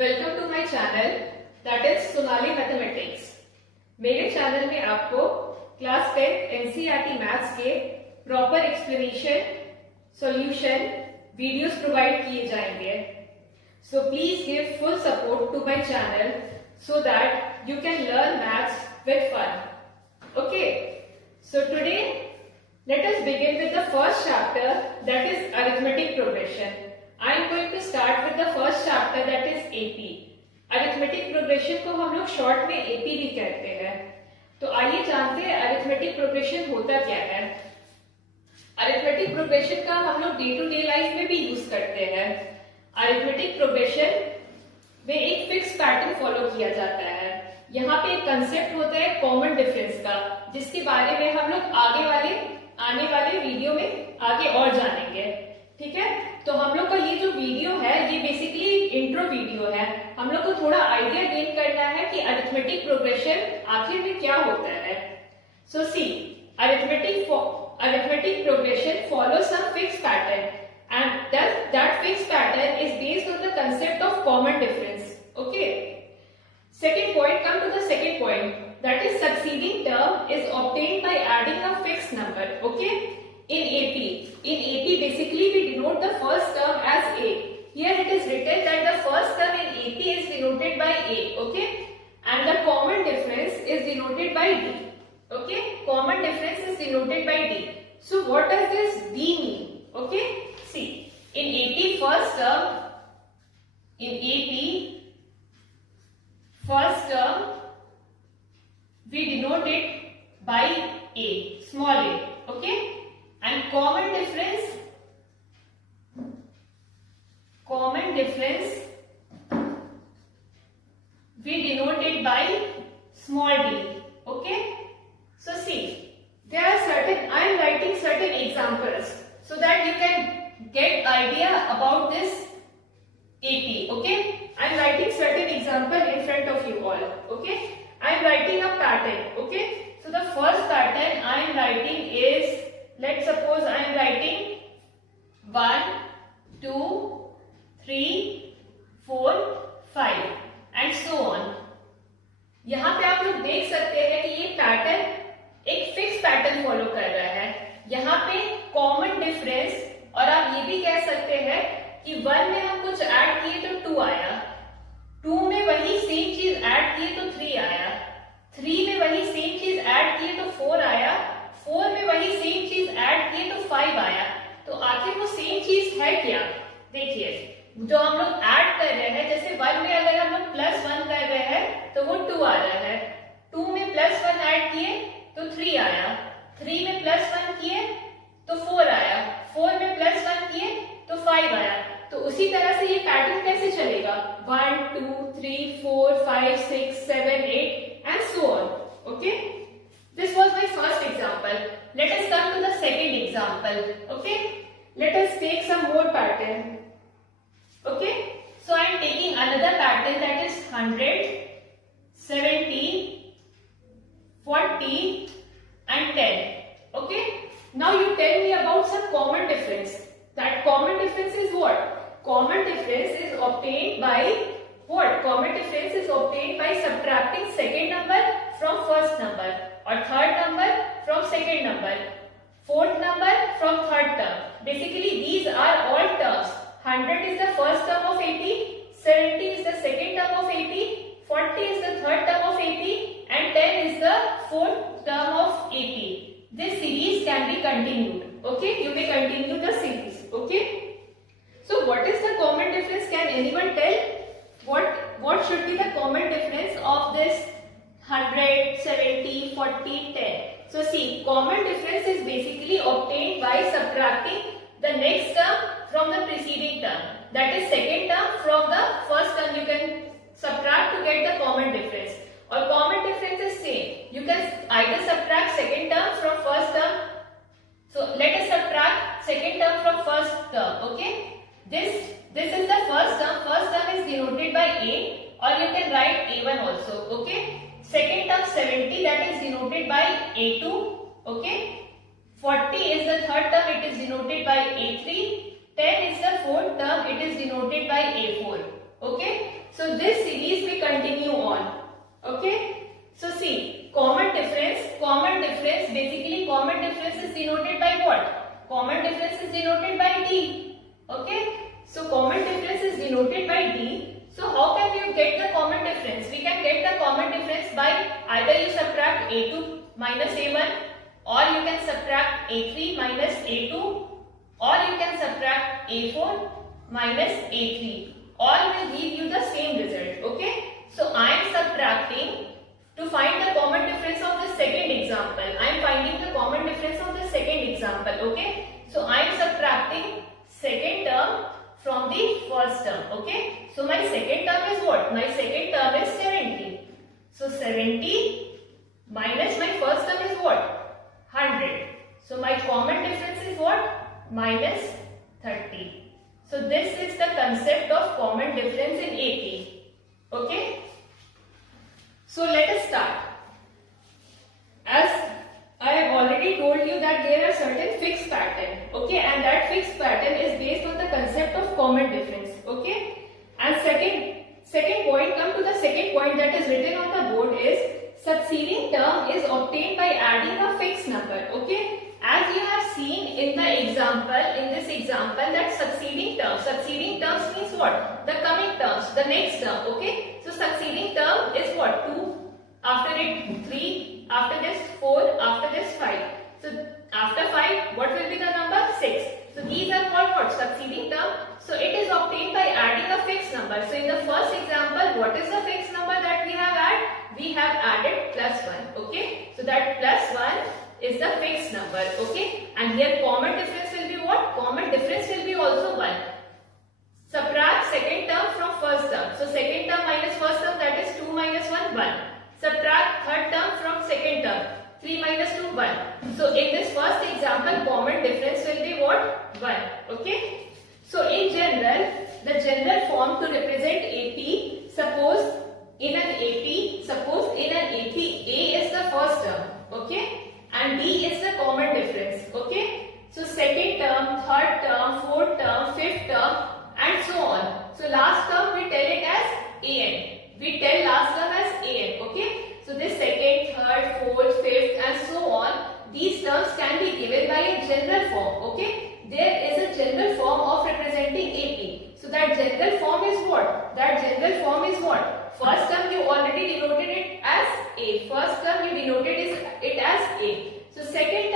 Welcome to my channel that is Sonali mathematics. मेरे channel में आपको क्लास 10 एनसीईआरटी मैथ्स के proper explanation, solution videos provide किए जाएंगे। So please give full support to my channel so that you can learn maths with fun. Okay, so today let us begin with the first chapter, that is arithmetic progression. I am going to start with the first chapter, that is AP. Arithmetic progression को हम लोग short में AP भी कहते हैं। तो आइए जानते हैं अरिथमेटिक प्रोग्रेशन होता क्या है। अरिथमेटिक प्रोग्रेशन का हम लोग डे टू डे लाइफ में भी यूज करते हैं। अरिथमेटिक प्रोग्रेशन में एक फिक्स पैटर्न फॉलो किया जाता है। यहाँ पे एक कंसेप्ट होता है कॉमन डिफरेंस का, जिसके बारे में हम लोग आने वाले वीडियो में आगे और जानेंगे। ठीक है, तो हम लोग का ये जो वीडियो है ये बेसिकली इंट्रो वीडियो है। हम लोग को थोड़ा आइडिया गेन करना है कि अरिथमेटिक प्रोग्रेशन आखिर में क्या होता है। So see, arithmetic progression follow some fix pattern and that fixed pattern is based on the concept of common difference. Okay, second point, come to the second point, that is succeeding term is obtained by adding a fixed number. Okay, in AP basically we denote the first term as A. Here it is written that the first term in AP is denoted by A. Okay, and the common difference is denoted by D. Okay, common difference is denoted by D. So what does this D mean? Okay, see, in AP first term we denote it by A, small a. Okay, and common difference we denote it by small d. Okay, so see, there are certain, I am writing certain examples so that you can get idea about this AP. Okay, I am writing certain example in front of you all. Okay, I am writing a pattern. Okay, so the first pattern I am writing is, let's suppose I am writing 1 2 3 4 5 and so on. यहाँ पे आप लोग देख सकते हैं कि ये pattern एक फिक्स पैटर्न फॉलो कर रहा है। यहाँ पे कॉमन डिफरेंस, और आप ये भी कह सकते हैं कि 1 में हम कुछ ऐड किए तो 2 आया, 2 में वही सेम चीज ऐड किए तो 3 आया, 3 में वही सेम चीज ऐड किए तो 4 आया, 4 में वही सेम चीज ऐड किए तो 5 आया। तो आखिर वो सेम चीज है क्या? देखिए, जो हम लोग ऐड कर रहे हैं, जैसे 1 में अगर हम लोग +1 कर रहे हैं तो वो 2 आ रहा है, 2 में +1 ऐड किए तो 3 आया, 3 में +1 किए तो 4 आया, 4 में +1 किए तो 5 आया। तो उसी तरह से ये पैटर्न कैसे चलेगा? 1 2 3 4 5 6 7 8 and so on. Okay, this was my first example. Let us come to the second example. Okay, let us take some more pattern. Okay, so I am taking another pattern, that is 100 70 40 and 10. Okay, now you tell me about some common difference. That common difference is what? Common difference is obtained by what? Common difference is obtained by subtracting second number from first number, or third number from second number, fourth number from third term. Basically these are all terms. 100 is the first term of AP, 70 is the second term of AP, 40 is the third term of AP, and 10 is the fourth term of AP. This series can be continued. Okay, you may continue the series. Okay, so what is the common difference? Can anyone tell what should be the common difference of this 100 70 40 10? So see, common difference is basically obtained by subtracting the next term from the preceding term, that is second term from the first term. You can subtract to get the common difference, or common difference is same. You can either subtract second term from first term. So let us subtract second term from first term. Okay, this is the first term. First term is denoted by A, or you can write A1 also. Okay, second term 70, that is denoted by A2. Okay, 40 is the third term, it is denoted by A3. 10 is the fourth term, it is denoted by A4. Okay, So this series we continue on. Okay. So see, common difference basically common difference is denoted by what? Common difference is denoted by D. Okay. So common difference is denoted by D. So how can you get the common difference? We can get the common difference by either you subtract A2 minus A1, or you can subtract A3 minus A2, or you can subtract A4 minus A3. All will give you the same result. Okay. So I am subtracting to find the common difference of the second example. I am finding the common difference of the second example. Okay. So I am subtracting second term from the first term. Okay. So my second term is what? My second term is 70. So 70 minus my first term is what? 100. So my common difference is what? Minus 30. So this is the concept of common difference in AP. Okay. So let us start. As I have already told you that there are certain fixed pattern. Okay. And that fixed pattern is based on the concept of common difference. Okay. And second point, come to the second point that is written on the board is succeeding term is obtained by adding a fixed number. Okay. As you have seen in this example that succeeding terms means what? The coming terms, the next term. Okay. So succeeding term is what? 2, after it 3, after this 4, after this 5. So after 5, what will be the number? 6. So these are called what? Succeeding term. So it is obtained by adding a fixed number. So in the first example, what is the fixed number that we have added? We have added plus 1. Okay. So that plus 1 is the fixed number. Okay. And here common difference will be what? Common difference will be also 1. Subtract second term from first term. So second term minus first term, that is 2 minus 1, 1. Subtract third term from second term. 3 minus 2, 1. So in this first example, common difference will be what? 1. Okay. So in general, the general form to represent AP, suppose in an AP, A is the first term. Okay. And D is the common difference. Okay. So second term, third term, fourth term, fifth term, and so on. So last term we tell it as AN. We tell last term as AN. Okay. So this second, third, fourth, fifth, and so on. These terms can be given by a general form. Okay. There is a general form of representing AP. So that general form is what? That general form is what? First term you already denoted it as A. First term you denoted it as A. So second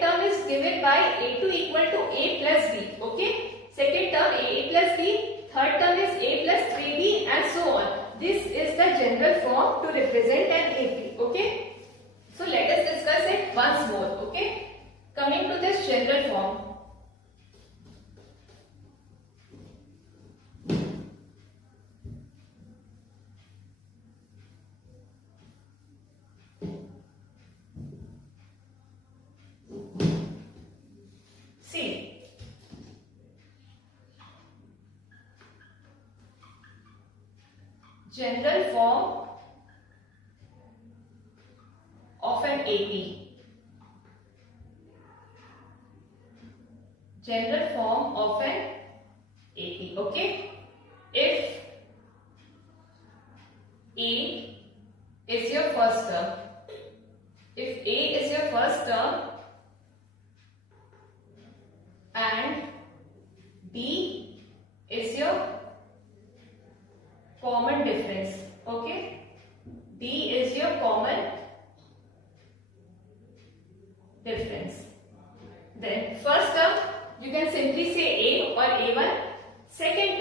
term is given by A2 equal to A plus B. Okay. Second term A plus B. Third term is A plus 3B, and so on. This is the general form to represent an AP. Okay. So let us discuss it once more. Okay. Coming to this general form. See, general form of an AP. General form of an AP. Okay. If A is your first term, and B is your common difference. Okay. D is your common difference. Then first term you can simply say A or A1. Second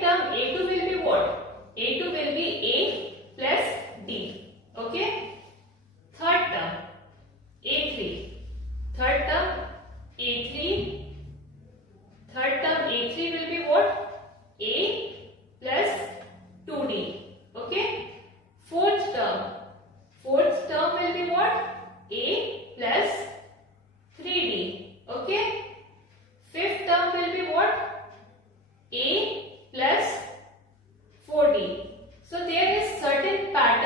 term A2 will be what? A2 will be A plus D. Okay. Third term A3. Third term A3 will be what? A plus 2D. Okay. Fourth term will be what? A plus 3D. Okay. Fifth term will be what? A plus 4D. So there is certain pattern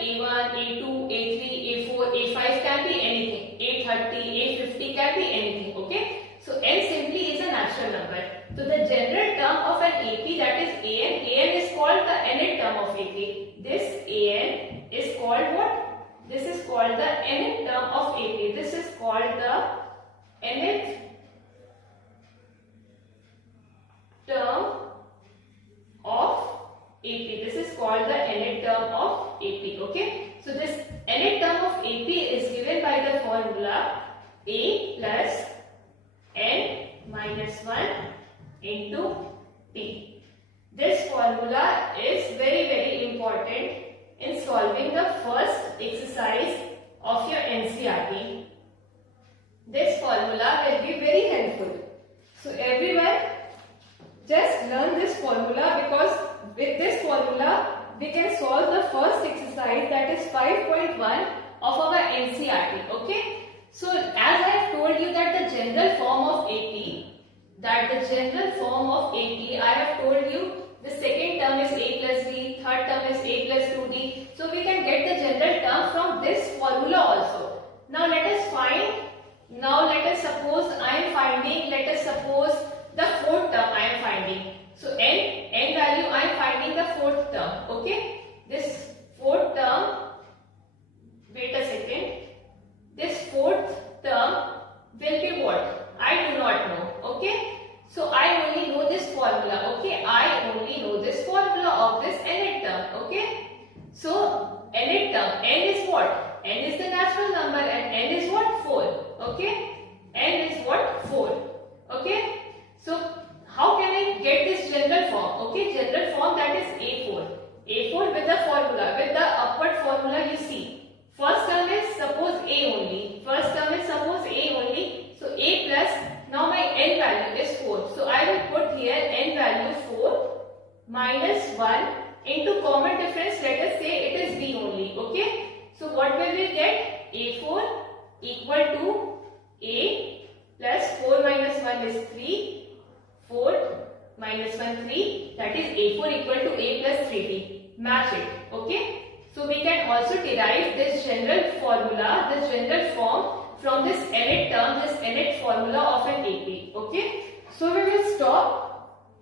A1, A2, A3, A4, A5 can be anything. A30, A50 can be anything. Okay. So n simply is a natural number. So the general term of an AP, that is an is called the nth term of AP. This an is called what? This is called the nth term of AP. This is called the nth term of AP. This is called the nth term of AP. Okay. So this nth term of AP is given by the formula A plus n minus 1 into t. This formula is very important in solving the first exercise of your NCERT. This formula will be very helpful. So everyone, just learn this formula, because with this formula we can solve the first exercise, that is 5.1 of our NCERT. Okay. So as I have told you that the general form of AP, I have told you the second term is A plus D, third term is A plus 2D. So we can get the general term from this formula also. Now let us suppose the fourth term I am finding. So n value I am finding the fourth term. Okay. This fourth term, wait a second. This fourth term will be what? I do not know. Okay. So I only know this formula. Okay. I only know this formula of this nth term. Okay. So nth term, n is what? N is the natural number and n is what? 4. Okay. N is what? 4. Okay. So how can I get this general form? Okay. General form, that is A4. A4 with the formula, with the upward formula you see. First term is suppose A only. So A plus, now my n value is 4. So I will put here n value 4 minus 1 into common difference, let us say it is B only. Okay. So what will we get? A4 equal to A plus 4 minus 1 is 3. 4 minus 1 3. That is A4 equal to A plus 3D. Match it. Okay. So we can also derive this general formula, this general form from this nth term, this nth formula of an AP. Okay. So we will stop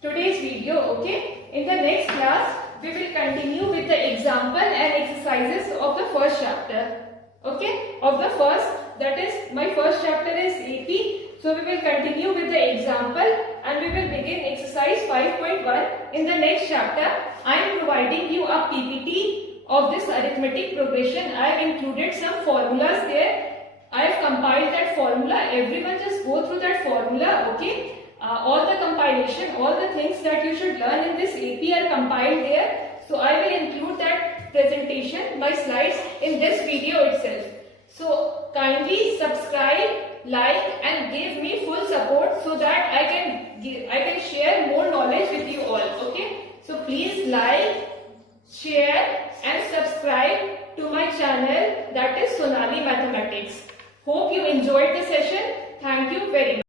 today's video. Okay. In the next class, we will continue with the example and exercises of the first chapter. Okay. Of the first, that is my first chapter is AP. So we will continue with the example and we will begin exercise 5.1 in the next chapter. I am providing you a PPT of this arithmetic progression. I have included some formulas there. I have compiled that formula. Everyone just go through that formula. Okay. All the compilation, all the things that you should learn in this AP are compiled there. So I will include that presentation, my slides in this video itself. So kindly subscribe, like and give me full support so that I can share more knowledge with you all. Okay. So please like, share and subscribe to my channel, that is Sonali Mathematics. Hope you enjoyed the session. Thank you very much.